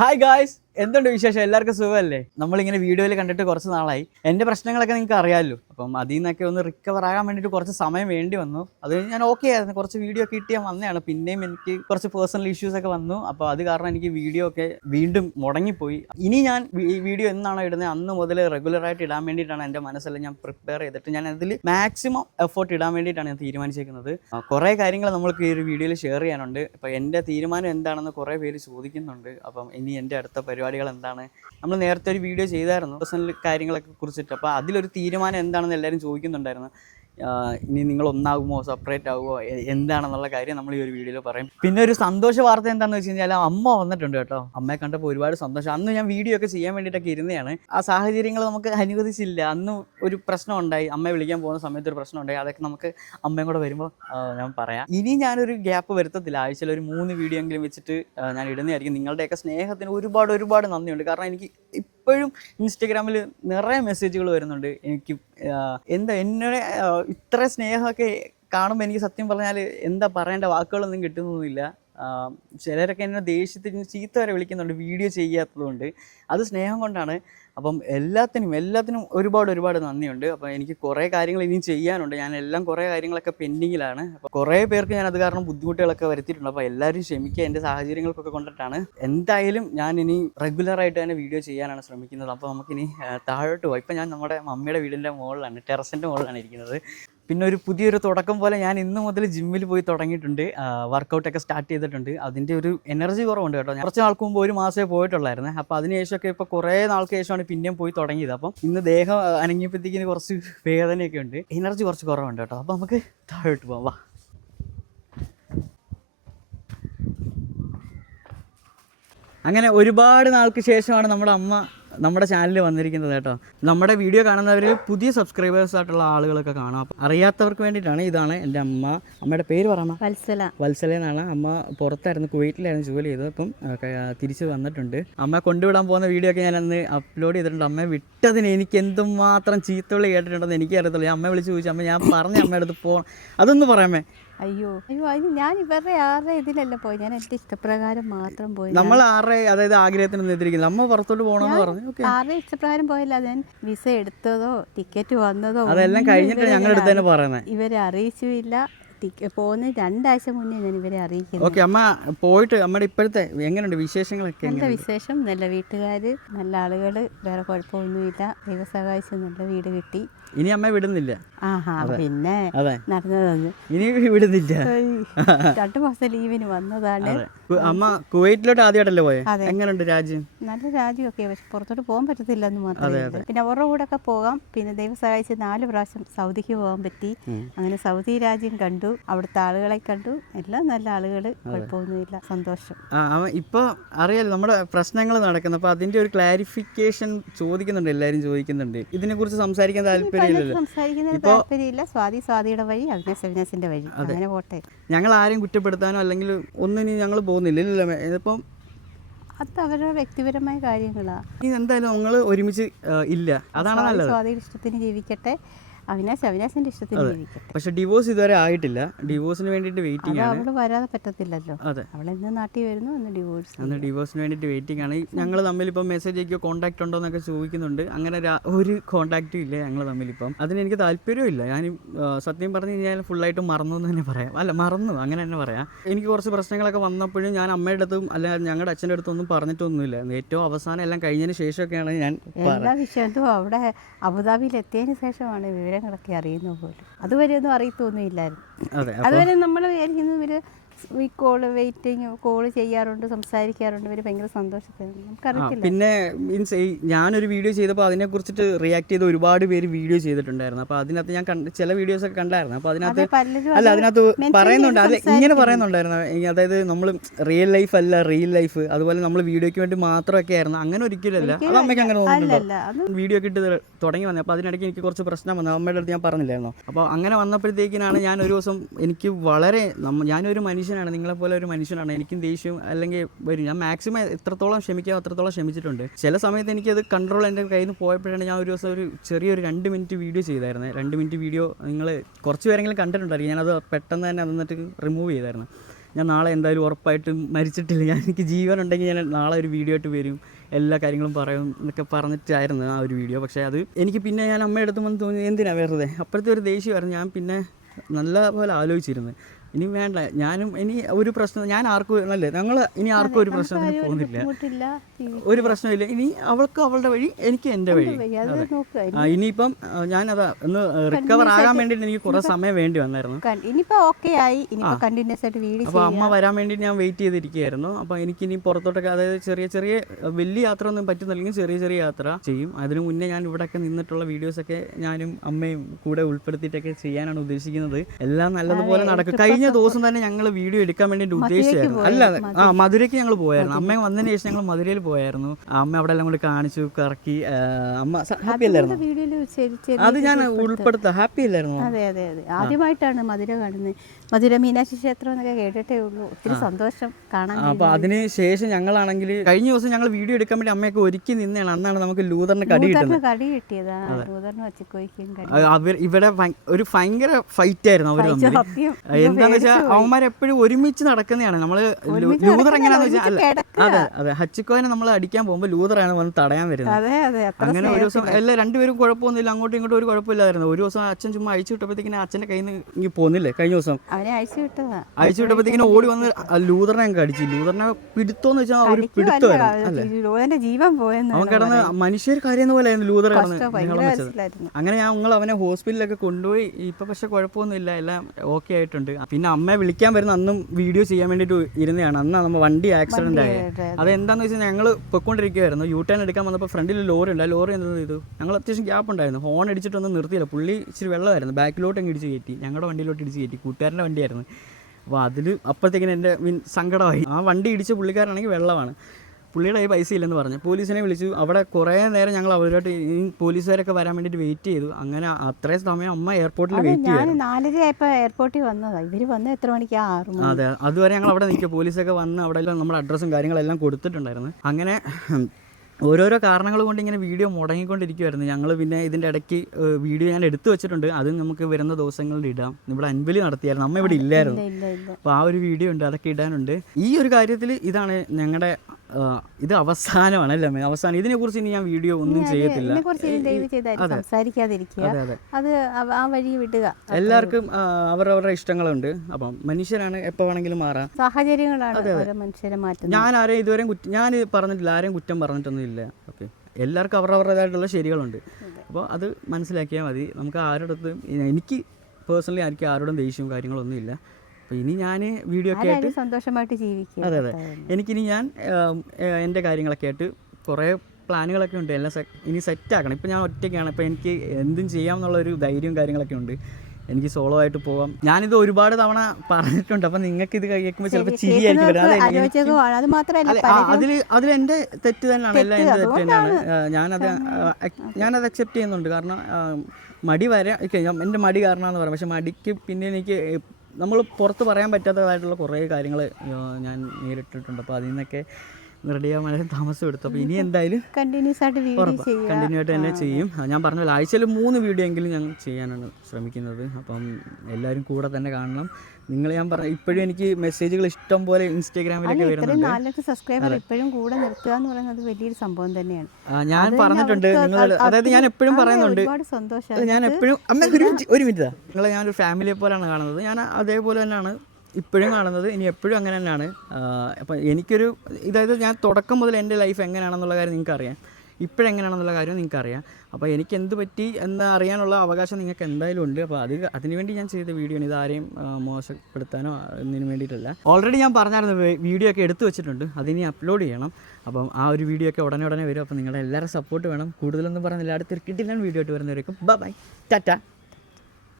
Hi guys! എന്തുണ്ട് വിശേഷം? എല്ലാവർക്കും സുഖമല്ലേ? നമ്മളിങ്ങനെ വീഡിയോയിൽ കണ്ടിട്ട് കുറച്ച് നാളായി. എന്റെ പ്രശ്നങ്ങളൊക്കെ നിങ്ങൾക്ക് അറിയാമല്ലോ. അപ്പം അതിൽ നിന്നൊക്കെ ഒന്ന് റിക്കവർ ആകാൻ വേണ്ടിയിട്ട് കുറച്ച് സമയം വേണ്ടി വന്നു. അത് ഞാൻ ഓക്കെ ആയിരുന്നു. കുറച്ച് വീഡിയോ ഞാൻ വന്നതാണ്. പിന്നെയും എനിക്ക് കുറച്ച് പേഴ്സണൽ ഇഷ്യൂസ് ഒക്കെ വന്നു. അപ്പോൾ അത് കാരണം എനിക്ക് വീഡിയോ ഒക്കെ വീണ്ടും മുടങ്ങിപ്പോയി. ഇനി ഞാൻ ഈ വീഡിയോ എന്നാണോ ഇടുന്നത്? അന്ന് മുതൽ റെഗുലറായിട്ട് ഇടാൻ വേണ്ടിയിട്ടാണ് എന്റെ മനസ്സെല്ലാം ഞാൻ പ്രിപ്പയർ ചെയ്തിട്ട് ഞാൻ അതിൽ മാക്സിമം എഫേർട്ട് ഇടാൻ വേണ്ടിയിട്ടാണ് ഞാൻ തീരുമാനിച്ചിരിക്കുന്നത് കുറേ കാര്യങ്ങൾ നമ്മൾക്ക് ഈ ഒരു വീഡിയോയിൽ ഷെയർ ചെയ്യാനുണ്ട്. അപ്പോൾ എന്റെ തീരുമാനം എന്താണെന്ന് കുറേ പേര് ചോദിക്കുന്നുണ്ട്. അപ്പം ഇനി എന്റെ അടുത്ത പരിപാടികൾ എന്താണ്? നമ്മൾ നേരത്തെ ഒരു വീഡിയോ ചെയ്തായിരുന്നു. പേഴ്സണൽ കാര്യങ്ങളൊക്കെ കുറിച്ചിട്ട്. അപ്പോൾ അതിലൊരു തീരുമാനം എന്താണെന്ന് എല്ലാവരും ചോദിക്കുന്നുണ്ടായിരുന്നു. ഇനി നിങ്ങൾ ഒന്നാകുമോ സെപ്പറേറ്റ് ആകുമോ എന്താണെന്നുള്ള കാര്യം നമ്മൾ ഈ ഒരു വീഡിയോയിൽ പറയും. പിന്നെ ഒരു സന്തോഷ വാർത്ത എന്താണെന്ന് വെച്ച് കഴിഞ്ഞാൽ അമ്മ വന്നിട്ടുണ്ട് കേട്ടോ. അമ്മയെ കണ്ടപ്പോൾ ഒരുപാട് സന്തോഷം. അന്ന് ഞാൻ വീഡിയോ ഒക്കെ ചെയ്യാൻ വേണ്ടിയിട്ടൊക്കെ ഇരുന്നതാണ്. ആ സാഹചര്യങ്ങൾ നമുക്ക് അനുവദിച്ചില്ല. അന്ന് ഒരു പ്രശ്നം ഉണ്ടായി. അമ്മയെ വിളിക്കാൻ പോകുന്ന സമയത്ത് ഒരു പ്രശ്നം ഉണ്ടായി. അതൊക്കെ നമുക്ക് അമ്മയും കൂടെ വരുമ്പോൾ ഞാൻ പറയാം. ഇനി ഞാനൊരു ഗ്യാപ്പ് വരുത്തത്തില്ല. ആഴ്ചയിൽ ഒരു മൂന്ന് വീഡിയോ എങ്കിലും വെച്ചിട്ട് ഞാൻ ഇടുന്നതായിരിക്കും. നിങ്ങളുടെയൊക്കെ സ്നേഹത്തിന് ഒരുപാട് ഒരുപാട് നന്ദിയുണ്ട്. കാരണം എനിക്ക് ഇപ്പോഴും ഇൻസ്റ്റഗ്രാമിൽ നിറയെ മെസ്സേജുകൾ വരുന്നുണ്ട്. എനിക്ക് എന്താ എന്നെ ഇത്ര സ്നേഹമൊക്കെ കാണുമ്പോൾ എനിക്ക് സത്യം പറഞ്ഞാൽ എന്താ പറയേണ്ട വാക്കുകളൊന്നും കിട്ടുന്നൊന്നുമില്ല. ചിലരൊക്കെ എന്നെ ദേഷ്യത്തിന് ചീത്ത വരെ വിളിക്കുന്നുണ്ട് വീഡിയോ ചെയ്യാത്തതുകൊണ്ട്. അത് സ്നേഹം കൊണ്ടാണ്. അപ്പം എല്ലാത്തിനും എല്ലാത്തിനും ഒരുപാട് ഒരുപാട് നന്ദിയുണ്ട്. അപ്പം എനിക്ക് കുറേ കാര്യങ്ങൾ ഇനിയും ചെയ്യാനുണ്ട്. ഞാൻ എല്ലാം കുറേ കാര്യങ്ങളൊക്കെ പെൻഡിങ്ങിലാണ്. അപ്പോൾ കുറേ പേർക്ക് ഞാൻ അത് കാരണം ബുദ്ധിമുട്ടുകളൊക്കെ വരുത്തിയിട്ടുണ്ട്. അപ്പോൾ എല്ലാവരും ക്ഷമിക്കുക. എന്റെ സാഹചര്യങ്ങൾക്കൊക്കെ കൊണ്ടിട്ടാണ്. എന്തായാലും ഞാൻ ഇനി റെഗുലറായിട്ട് തന്നെ വീഡിയോ ചെയ്യാനാണ് ശ്രമിക്കുന്നത്. അപ്പോൾ നമുക്കിനി താഴോട്ട് പോകാം ഇപ്പം ഞാൻ നമ്മുടെ മമ്മിയുടെ വീടിന്റെ മുകളിലാണ് ടെറസിന്റെ മുകളിലാണ് ഇരിക്കുന്നത്. പിന്നെ ഒരു പുതിയൊരു തുടക്കം പോലെ ഞാൻ ഇന്ന് മുതൽ ജിമ്മിൽ പോയി തുടങ്ങിയിട്ടുണ്ട്. വർക്കൗട്ടൊക്കെ സ്റ്റാർട്ട് ചെയ്തിട്ടുണ്ട്. അതിന്റെ ഒരു എനർജി കുറവുണ്ട് കേട്ടോ. കുറച്ച് നാൾക്ക് മുമ്പ് ഒരു മാസമേ പോയിട്ടുള്ളായിരുന്നു. അപ്പോൾ അതിനുശേഷമൊക്കെ ഇപ്പോൾ കുറേ നാൾക്ക് ശേഷമാണ് പിന്നെയും പോയി തുടങ്ങിയത്. അപ്പം ഇന്ന് ദേഹം അനങ്ങിയപ്പോഴത്തേക്കിന് കുറച്ച് വേദനയൊക്കെ ഉണ്ട്. എനർജി കുറച്ച് കുറവുണ്ട് കേട്ടോ. അപ്പോൾ നമുക്ക് താഴോട്ട് പോവാം. വാ. അങ്ങനെ ഒരുപാട് നാൾക്ക് ശേഷമാണ് നമ്മുടെ അമ്മ നമ്മുടെ ചാനലിൽ വന്നിരിക്കുന്നത് കേട്ടോ. നമ്മുടെ വീഡിയോ കാണുന്നവരിൽ പുതിയ സബ്സ്ക്രൈബേഴ്സ് ആയിട്ടുള്ള ആളുകളൊക്കെ കാണാം. അപ്പം അറിയാത്തവർക്ക് വേണ്ടിയിട്ടാണ് ഇതാണ് എന്റെ അമ്മ. അമ്മയുടെ പേര് പറയണ വത്സല. വത്സല എന്നാണ്. അമ്മ പുറത്തായിരുന്നു കുവൈറ്റിലായിരുന്നു ജോലി ചെയ്തത്. അപ്പം തിരിച്ച് വന്നിട്ടുണ്ട്. അമ്മ കൊണ്ടുവിടാൻ പോകുന്ന വീഡിയോ ഒക്കെ ഞാൻ അന്ന് അപ്ലോഡ് ചെയ്തിട്ടുണ്ട്. അമ്മയെ വിട്ടതിന് എനിക്ക് എന്തുമാത്രം ചീത്തവിളി കേട്ടിട്ടുണ്ടെന്ന് എനിക്ക് അറിയത്തുള്ളൂ ഞാൻ അമ്മയെ വിളിച്ച് ചോദിച്ചു അമ്മ ഞാൻ പറഞ്ഞ അമ്മയുടെ അടുത്ത് പോകണം അതൊന്നും പറയാമേ. അയ്യോ. അയ്യോ അതിന് ഞാൻ ഇവരുടെ ആരുടെ ഇതിലല്ല പോയി? ഞാൻ എന്റെ ഇഷ്ടപ്രകാരം മാത്രം പോയി നമ്മൾ ആരുടെ അതായത് ആഗ്രഹത്തിന് എതിരിക്കുന്നത് നമ്മൾ പുറത്തോട്ട് പോകണമെന്ന് പറഞ്ഞു. ആരുടെ ഇഷ്ടപ്രകാരം പോയില്ല. ഞാൻ വിസ എടുത്തതോ ടിക്കറ്റ് വന്നതോ അതെല്ലാം കഴിഞ്ഞിട്ട് ഞങ്ങൾ ഞങ്ങളുടെ ഞാൻ അടുത്ത് തന്നെ പറയുന്നത് ഇവരെ അറിയിച്ചുമില്ല. പോകുന്ന രണ്ടാഴ്ച മുന്നേ ഞാൻ ഇവരെ അറിയിക്കുന്നു. ഓക്കെ അമ്മ പോയിട്ട് അമ്മയുടെ ഇപ്പോഴത്തെ എങ്ങനെയുണ്ട് വിശേഷങ്ങളൊക്കെ നല്ല വിശേഷം നല്ല വീട്ടുകാർ നല്ല ആളുകൾ വേറെ കുഴപ്പമൊന്നുമില്ല. ദൈവസഹായിച്ച് നല്ല വീട് കിട്ടി. ഇനി അമ്മ വിടുന്നില്ല. പിന്നെ ഇനി വിടുന്നില്ല. രണ്ടു മാസം ലീവിന് വന്നതാണ്. അമ്മ കുവൈറ്റിലോട്ട് ആദ്യമായിട്ടല്ലേ പോയെ. എങ്ങനെയുണ്ട് രാജ്യം? നല്ല രാജ്യമൊക്കെ പക്ഷെ പുറത്തോട്ട് പോകാൻ പറ്റത്തില്ല എന്ന് മാത്രമേ. പിന്നെ അവരുടെ കൂടെ ഒക്കെ പോകാം. പിന്നെ ദൈവം സഹായിച്ച് നാല് പ്രാവശ്യം സൗദിക്ക് പോകാൻ പറ്റി. അങ്ങനെ സൗദി രാജ്യം കണ്ടു. അവിടുത്തെ ആളുകളെ കണ്ടു. എല്ലാം നല്ല ആളുകൾ കുഴപ്പമൊന്നുമില്ല. സന്തോഷം. ഇപ്പൊ അറിയാലോ നമ്മുടെ പ്രശ്നങ്ങൾ നടക്കുന്നു. അപ്പൊ അതിന്റെ ഒരു ക്ലാരിഫിക്കേഷൻ ചോദിക്കുന്നുണ്ട് എല്ലാരും ചോദിക്കുന്നുണ്ട്. ഇതിനെ കുറിച്ച് സംസാരിക്കാൻ താല്പര്യമില്ലല്ലോ സംസാരിക്കുന്നതിന് താല്പര്യമില്ല. സ്വാതി സ്വാതിയുടെ വഴി അവിനാശ് അവിനാശിന്റെ വഴി. അങ്ങനെ പോട്ടെ. ഞങ്ങൾ ആരെയും കുറ്റപ്പെടുത്താനോ അല്ലെങ്കിൽ ഒന്നിനും ഞങ്ങൾ പോകുന്നില്ല. ഇതിപ്പം അത് അവരുടെ വ്യക്തിപരമായ കാര്യങ്ങളാണ് ഇനി എന്തായാലും നിങ്ങൾ ഒരുമിച്ച് ഇല്ല. അതാണ് നല്ലത്? സ്വാതി ഇഷ്ടത്തിന് ജീവിക്കട്ടെ. അവിനാശ് അവിനാശിന്റെ ഇഷ്ടത്തിന് ജീവിക്കട്ടെ. പക്ഷെ ഡിവോഴ്സ് ഇതുവരെ ആയിട്ടില്ല. ഡിവോഴ്സിന് വേണ്ടിയിട്ട് വെയിറ്റിംഗ് ആണ്. അവൾ വരാതെ പറ്റത്തില്ലല്ലോ. അതെ. അവൾ ഇന്ന് നാട്ടിൽ വരുന്നു എന്ന് ഡിവോഴ്സ് അന്ന് ഡിവോഴ്സിന് വേണ്ടിയിട്ട് വെയിറ്റിംഗ് ആണ്. ഞങ്ങൾ തമ്മിൽ ഇപ്പം മെസ്സേജ് അയക്കോ കോൺടാക്ട് ഉണ്ടോ എന്നൊക്കെ ചോദിക്കുന്നുണ്ട്. അങ്ങനെ ഒരു കോൺടാക്റ്റും ഇല്ല ഞങ്ങൾ തമ്മിൽ ഇപ്പം. അതിന് എനിക്ക് താല്പര്യമില്ല ഞാൻ സത്യം പറഞ്ഞു കഴിഞ്ഞാൽ ഫുള്ളായിട്ട് മറന്നു എന്ന് തന്നെ പറയാം. അല്ല മറന്നു. അങ്ങനെ തന്നെ പറയാം. എനിക്ക് കുറച്ച് പ്രശ്നങ്ങളൊക്കെ വന്നപ്പോഴും ഞാൻ അമ്മയുടെ അടുത്തും അല്ല ഞങ്ങളുടെ അച്ഛന്റെ അടുത്തൊന്നും പറഞ്ഞിട്ടൊന്നുമില്ല. ഏറ്റവും അവസാനം എല്ലാം കഴിഞ്ഞതിന് ശേഷമൊക്കെയാണ് ഞാൻ എല്ലാ വിഷയത്തും അവിടെ അബുദാബിയിൽ എത്തിയതിന് ശേഷമാണ് വിവരങ്ങളൊക്കെ അറിയുന്ന പോലും. അതുവരെ ഒന്നും അറിയത്തൊന്നുമില്ലായിരുന്നു. അതെ അതുവരെ നമ്മൾ വിചാരിക്കുന്നത് ഇവർ ഈ കോൾ വെയിറ്റിംഗ് കോൾ ചെയ്യാറുണ്ട് സംസാരിക്കാറുണ്ട്. ഇവർ ഭയങ്കര സന്തോഷത്തിലാണ്. പിന്നെ മീൻസ് ഞാനൊരു വീഡിയോ ചെയ്തപ്പോൾ അതിനെ കുറിച്ചിട്ട് റിയാക്ട് ചെയ്ത ഒരുപാട് പേര് വീഡിയോ ചെയ്തിട്ടുണ്ടായിരുന്നു. അപ്പോൾ അതിനകത്ത് ഞാൻ കണ്ട ചില വീഡിയോസ് ഒക്കെ കണ്ടായിരുന്നു. അപ്പോൾ അതിനകത്ത് അല്ല അത് അതിനകത്ത് പറയുന്നുണ്ട്. അത് ഇങ്ങനെ പറയുന്നുണ്ടായിരുന്നു. അതായത് നമ്മൾ റിയൽ ലൈഫ് അല്ല റിയൽ ലൈഫ് അതുപോലെ നമ്മൾ വീഡിയോയ്ക്ക് വേണ്ടി മാത്രമൊക്കെ ആയിരുന്നു. അങ്ങനെ ഒരിക്കലല്ല. അത് അമ്മയ്ക്ക് അങ്ങനെ തോന്നുന്നുണ്ടോ വീഡിയോ ഒക്കെ ഇട്ട് തുടങ്ങി വന്നത് അപ്പോൾ അതിനിടയ്ക്ക് എനിക്ക് കുറച്ച് പ്രശ്നം വന്നു. അമ്മയുടെ അടുത്ത് ഞാൻ പറഞ്ഞില്ലായിരുന്നു. അപ്പോൾ അങ്ങനെ വന്നപ്പോഴത്തേക്കിനാണ് ഞാൻ ഒരു ദിവസം എനിക്ക് വളരെ ഞാനൊരു ഞാനൊരു മനുഷ്യനാണ് നിങ്ങളെപ്പോലെ ഒരു മനുഷ്യനാണ്. എനിക്കും ദേഷ്യം അല്ലെങ്കിൽ വരും. ഞാൻ മാക്സിമം എത്രത്തോളം ക്ഷമിക്കാം അത്രത്തോളം ക്ഷമിച്ചിട്ടുണ്ട്. ചില സമയത്ത് എനിക്കത് കൺട്രോൾ എന്റെ കയ്യിൽ നിന്ന് പോയപ്പോഴാണ് ഞാൻ ഒരു ദിവസം ഒരു ചെറിയൊരു രണ്ട് മിനിറ്റ് വീഡിയോ ചെയ്തായിരുന്നു. രണ്ട് മിനിറ്റ് വീഡിയോ നിങ്ങൾ കുറച്ച് പേരെങ്കിലും കണ്ടിട്ടുണ്ടായിരിക്കും. ഞാനത് പെട്ടെന്ന് തന്നെ അതെന്നിട്ട് റിമൂവ് ചെയ്തായിരുന്നു. ഞാൻ നാളെ എന്തായാലും ഉറപ്പായിട്ടും മരിച്ചിട്ടില്ല. ഞാൻ എനിക്ക് ജീവൻ ഉണ്ടെങ്കിൽ ഞാൻ നാളെ ഒരു വീഡിയോ ആയിട്ട് വരും. എല്ലാ കാര്യങ്ങളും പറയും എന്നൊക്കെ പറഞ്ഞിട്ടായിരുന്നു ആ ഒരു വീഡിയോ പക്ഷേ അത് എനിക്ക് പിന്നെ ഞാൻ അമ്മയുടെ അടുത്ത് വന്ന് തോന്നി എന്തിനാണ് വെറുതെ? അപ്പോഴത്തെ ഒരു ദേഷ്യമായിരുന്നു. ഞാൻ പിന്നെ നല്ല പോലെ ആലോചിച്ചിരുന്നു. ഇനി വേണ്ട. ഞാനും ഇനി ഒരു പ്രശ്നം ഞാൻ ആർക്കും അല്ലേ? ഞങ്ങൾ ഇനി ആർക്കും ഒരു പ്രശ്നത്തിന് പോകുന്നില്ല. ഒരു പ്രശ്നമില്ല. ഇനി അവൾക്ക് അവളുടെ വഴി എനിക്ക് എന്റെ വഴി. ഇനിയിപ്പം ഞാനത് ഒന്ന് റിക്കവർ ആകാൻ വേണ്ടിയിട്ട് എനിക്ക് കുറേ സമയം വേണ്ടി വന്നായിരുന്നു. അപ്പോൾ അമ്മ വരാൻ വേണ്ടി ഞാൻ വെയിറ്റ് ചെയ്തിരിക്കുകയായിരുന്നു. അപ്പോൾ എനിക്ക് ഇനി പുറത്തോട്ടൊക്കെ അതായത് ചെറിയ ചെറിയ വലിയ യാത്ര ഒന്നും പറ്റുന്നില്ലെങ്കിൽ ചെറിയ ചെറിയ യാത്ര ചെയ്യും. അതിനു മുന്നേ ഞാൻ ഇവിടെയൊക്കെ നിന്നിട്ടുള്ള വീഡിയോസൊക്കെ ഞാനും അമ്മയും കൂടെ ഉൾപ്പെടുത്തിയിട്ടൊക്കെ ചെയ്യാനാണ് ഉദ്ദേശിക്കുന്നത്. എല്ലാം നല്ലതുപോലെ നടക്കും. കഴിഞ്ഞ ദിവസം തന്നെ ഞങ്ങൾ വീഡിയോ എടുക്കാൻ വേണ്ടി ഉദ്ദേശിച്ചായിരുന്നു. അല്ല ആ മധുരയ്ക്ക് ഞങ്ങൾ പോയായിരുന്നു. അമ്മ വന്നതിന് ശേഷം ഞങ്ങൾ മധുരയിൽ പോയായിരുന്നു. അമ്മ അവിടെ എല്ലാം കൂടി കാണിച്ചു കറക്കി അമ്മ ഹാപ്പി അല്ലായിരുന്നു? അത് ഞാൻ ഉൾപ്പെടുത്താം. ഹാപ്പി അല്ലായിരുന്നു? അതെ അതെ അതെ. ആദ്യമായിട്ടാണ് മധുര കാണുന്നത്. മധുര മീനാക്ഷി ക്ഷേത്രം എന്നൊക്കെ കേട്ടിട്ടേ ഉള്ളൂ. ഒത്തിരി സന്തോഷം കാണാൻ അപ്പൊ അതിന് ശേഷം ഞങ്ങളാണെങ്കിൽ കഴിഞ്ഞ ദിവസം ഞങ്ങൾ വീഡിയോ എടുക്കാൻ വേണ്ടി അമ്മയൊക്കെ ഒരുക്കി നിന്നാണ് അന്നാണ് നമുക്ക് ലൂതറിന് കടി കിട്ടുന്നത്. ലൂതറിന് കടി കിട്ടിയതാ. ലൂതറിന് വച്ചിക്കോയ്ക്കും ഇവിടെ ഒരു ഭയങ്കര ഫൈറ്റ് ആയിരുന്നു അവർ സത്യം എന്താന്ന് വെച്ചാൽ അവന്മാരെപ്പോഴും ഒരുമിച്ച് നടക്കുന്നതാണ്. നമ്മൾ ലൂതർ എങ്ങനെയാന്ന് വെച്ചാൽ അതെ അതെ. ഹച്ചിക്കോനെ നമ്മൾ അടിക്കാൻ പോകുമ്പോൾ ലൂതറാണ് വന്ന് തടയാൻ വരുന്നത്. അങ്ങനെ ഒരു ദിവസം എല്ലാം രണ്ടുപേരും കുഴപ്പമൊന്നുമില്ല അങ്ങോട്ടും ഇങ്ങോട്ടും ഒരു കുഴപ്പമില്ലായിരുന്നു. ഒരു ദിവസം അച്ഛൻ ചുമ്മാ അയച്ചു വിട്ടപ്പോഴത്തേക്കിനെ അച്ഛന്റെ കയ്യിൽ നിന്ന് പോന്നില്ലേ? പോകുന്നില്ലേ കഴിഞ്ഞ ദിവസം. അയച്ചു വിട്ടപ്പോഴത്തേക്കിനെ ഓടി വന്ന് ലൂതറിനെ അങ്ങ് അടിച്ചു ലൂതറിനെ പിടുത്തോന്ന് വെച്ചാൽ ഒരു പിടുത്തമായിരുന്നു ജീവൻ പോയെന്ന് അവൻ കിടന്ന് മനുഷ്യർ കരയുന്ന പോലെ ആയിരുന്നു ലൂതർ കിടന്ന് അങ്ങനെ ഞാൻ നിങ്ങൾ അവനെ ഹോസ്പിറ്റലിലൊക്കെ കൊണ്ടുപോയി ഇപ്പൊ പക്ഷെ കുഴപ്പമൊന്നുമില്ല എല്ലാം ഓക്കെ ആയിട്ടുണ്ട്. പിന്നെ അമ്മയെ വിളിക്കാൻ വരുന്ന അന്നും വീഡിയോ ചെയ്യാൻ വേണ്ടിയിട്ട് ഇരുന്നതാണ്. അന്ന് നമ്മൾ വണ്ടി ആക്സിഡന്റ് ആയി. അതെ, അതെന്താന്ന് വെച്ചാൽ ഞങ്ങൾ പൊയ്ക്കൊണ്ടിരിക്കുകയായിരുന്നു യു ടേൺ എടുക്കാൻ വന്നപ്പോൾ ഫ്രണ്ടിൽ ലോറി ഉണ്ട്. ആ ലോറി എന്ത് ചെയ്തു? ഞങ്ങൾ അത്യാവശ്യം ഗ്യാപ്പ് ഉണ്ടായിരുന്നു. ഹോൺ അടിച്ചിട്ടൊന്നും നിർത്തിയില്ല. പുള്ളി ഇച്ചിരി വെള്ളമായിരുന്നു. ബാക്കിലോട്ട് അങ്ങ് ഇടിച്ച് കയറ്റി. ഞങ്ങളുടെ വണ്ടിയിലോട്ട് ഇടിച്ച് കയറ്റി. കൂട്ടുകാരന്റെ വണ്ടിയായിരുന്നു. അപ്പോൾ അതിൽ അപ്പോഴത്തേക്കിനും എന്റെ മീൻ സങ്കടമായി. ആ വണ്ടി ഇടിച്ച പുള്ളിക്കാരനാണെങ്കിൽ വെള്ളമാണ്. പുള്ളിയുടെ കയ്യിൽ പൈസ ഇല്ലെന്ന് പറഞ്ഞു. പോലീസിനെ വിളിച്ചു. അവിടെ കുറേ നേരം ഞങ്ങൾ അവരുമായിട്ട് ഈ പോലീസുകാരൊക്കെ വരാൻ വേണ്ടിയിട്ട് വെയിറ്റ് ചെയ്തു. അങ്ങനെ അത്രയും സമയം അമ്മ എയർപോർട്ടിൽ വെയിറ്റ് ചെയ്തു ഞാൻ നാലര ആയപ്പോ എയർപോർട്ടിൽ വന്നതാണ് ഇവർ വന്ന് എത്ര മണിക്കാ ആറു അതെ അതുവരെ ഞങ്ങൾ അവിടെ നിൽക്കുക. പോലീസൊക്കെ വന്ന് അവിടെ എല്ലാം നമ്മുടെ അഡ്രസ്സും കാര്യങ്ങളെല്ലാം കൊടുത്തിട്ടുണ്ടായിരുന്നു. അങ്ങനെ ഓരോരോ കാരണങ്ങൾ കൊണ്ട് ഇങ്ങനെ വീഡിയോ മുടങ്ങിക്കൊണ്ടിരിക്കുമായിരുന്നു ഞങ്ങൾ പിന്നെ ഇതിന്റെ ഇടയ്ക്ക് വീഡിയോ ഞാൻ എടുത്തു വെച്ചിട്ടുണ്ട്. അത് നമുക്ക് വരുന്ന ദിവസങ്ങളിൽ ഇടാം. ഇവിടെ അൻപലി നടത്തിയായിരുന്നു. അമ്മ ഇവിടെ ഇല്ലായിരുന്നു. ഇല്ല ഇല്ല അപ്പോൾ ആ ഒരു വീഡിയോ ഉണ്ട്. അതൊക്കെ ഇടാനുണ്ട്. ഈ ഒരു കാര്യത്തിൽ ഇതാണ് ഞങ്ങളുടെ ഇത് അവസാനമാണ് അല്ലേ അവസാനം. ഇതിനെക്കുറിച്ച് ഇനി ഞാൻ വീഡിയോ ഒന്നും ചെയ്യത്തില്ല. അതെ. ആ വഴി വിടുക. എല്ലാവർക്കും അവരവരുടെ ഇഷ്ടങ്ങളുണ്ട്. അപ്പം മനുഷ്യരാണ് എപ്പോ വേണമെങ്കിലും മാറാം. സാഹചര്യങ്ങളാണ് മനുഷ്യരെ മാറ്റുന്നത്. ഞാൻ ആരെയും ഇതുവരെ ഞാൻ പറഞ്ഞിട്ടില്ല ആരെയും കുറ്റം പറഞ്ഞിട്ടൊന്നും ഇല്ല ഓക്കെ. എല്ലാവർക്കും അവരവരുടേതായിട്ടുള്ള ശരികളുണ്ട്. അപ്പോൾ അത് മനസ്സിലാക്കിയാൽ മതി. നമുക്ക് ആരോടത്തും എനിക്ക് പേഴ്സണലി എനിക്ക് ആരോടും ദേഷ്യവും കാര്യങ്ങളൊന്നും ഇല്ല അപ്പോൾ ഇനി ഞാൻ വീഡിയോ ഒക്കെ ആയിട്ട് സന്തോഷമായിട്ട് ജീവിക്കും അതെ അതെ. എനിക്കിനി ഞാൻ എന്റെ കാര്യങ്ങളൊക്കെ ആയിട്ട് കുറേ പ്ലാനുകളൊക്കെ ഉണ്ട്. എല്ലാം ഇനി സെറ്റ് ആക്കണം. ഇപ്പം ഞാൻ ഒറ്റയ്ക്കാണ്. ഇപ്പോൾ എനിക്ക് എന്തും ഒരു ധൈര്യവും കാര്യങ്ങളൊക്കെ ഉണ്ട്. എനിക്ക് സോളോ ആയിട്ട് പോവാം. ഞാനിത് ഒരുപാട് തവണ പറഞ്ഞിട്ടുണ്ട്. അപ്പം നിങ്ങൾക്ക് ഇത് കേൾക്കുമ്പോൾ ചിലപ്പോൾ ചിരിയായിരിക്കും വരും. അതെ എനിക്ക് ആലോചിച്ചതുമാണ് അത് മാത്രമല്ല അല്ല, ആ, അതിൽ അതിൽ എന്റെ തെറ്റ് തന്നെയാണ്. എല്ലാം എന്റെ തെറ്റ്. തന്നെയാണ്. ഞാനത് ഞാനത് അക്സെപ്റ്റ് ചെയ്യുന്നുണ്ട്. കാരണം മടി വരെ എന്റെ മടി കാരണമെന്ന് പറയാം. പക്ഷെ മടിക്ക് പിന്നെ എനിക്ക് നമ്മൾ പുറത്ത് പറയാൻ പറ്റാത്തതായിട്ടുള്ള കുറേ കാര്യങ്ങൾ ഞാൻ നേരിട്ടിട്ടുണ്ട്. അപ്പോൾ അതിൽ നിന്നൊക്കെ റെഡിയാകാൻ വളരെ താമസം എടുത്തു. അപ്പോൾ ഇനി എന്തായാലും കണ്ടിന്യൂസ് ആയിട്ട് വീഡിയോ കണ്ടിന്യൂ ആയിട്ട് തന്നെ ചെയ്യും. ഞാൻ പറഞ്ഞ ആഴ്ചയിൽ മൂന്ന് വീഡിയോ എങ്കിലും ഞാൻ ചെയ്യാനാണ് ശ്രമിക്കുന്നത്. അപ്പം എല്ലാവരും കൂടെ തന്നെ കാണണം. നിങ്ങൾ ഞാൻ പറഞ്ഞ ഇപ്പോഴും എനിക്ക് മെസ്സേജുകൾ ഇഷ്ടം പോലെ ഇൻസ്റ്റാഗ്രാമിലൊക്കെ വരുന്നുണ്ട്. നാല് ലക്ഷം സബ്സ്ക്രൈബർ ഇപ്പോഴും കൂടെ നിർത്തുക എന്ന് പറയുന്നത് വലിയൊരു സംഭവം തന്നെയാണ്. ഞാൻ പറഞ്ഞിട്ടുണ്ട്. നിങ്ങൾ അതായത് ഞാൻ എപ്പോഴും പറയുന്നുണ്ട്. ഞാൻ എപ്പോഴും അമ്മ ഒരു മിനിറ്റാ ഒരു മിനിറ്റ് നിങ്ങളെ ഞാനൊരു ഫാമിലിയെ പോലെയാണ് കാണുന്നത്. ഞാൻ അതേപോലെ തന്നെയാണ് ഇപ്പോഴും കാണുന്നത് ഇനി എപ്പോഴും അങ്ങനെ തന്നെയാണ് അപ്പോൾ എനിക്കൊരു ഇതായത് ഞാൻ തുടക്കം മുതൽ എന്റെ ലൈഫ് എങ്ങനെയാണെന്നുള്ള കാര്യം നിങ്ങൾക്ക് അറിയാം ഇപ്പോഴെങ്ങനെയാണെന്നുള്ള കാര്യം നിങ്ങൾക്കറിയാം. അപ്പോൾ എനിക്ക് എന്ത് പറ്റി എന്ന് അറിയാനുള്ള അവകാശം നിങ്ങൾക്ക് എന്തായാലും ഉണ്ട്. അപ്പോൾ അത് അതിനുവേണ്ടി ഞാൻ ചെയ്ത വീഡിയോ ഇത് ആരെയും മോശപ്പെടുത്താനോ ഇതിനു വേണ്ടിയിട്ടല്ല. ഓൾറെഡി ഞാൻ പറഞ്ഞായിരുന്നു വീഡിയോ ഒക്കെ എടുത്തു വെച്ചിട്ടുണ്ട്. അതിനി അപ്ലോഡ് ചെയ്യണം. അപ്പം ആ ഒരു വീഡിയോ ഒക്കെ ഉടനെ ഉടനെ വരും. അപ്പോൾ നിങ്ങളുടെ എല്ലാവരും സപ്പോർട്ട് വേണം. കൂടുതലൊന്നും പറഞ്ഞില്ല. അടുത്തൊരു കിട്ടില്ല വീഡിയോ ആയിട്ട് വരുന്നവരേക്കും. ബൈ ടാറ്റ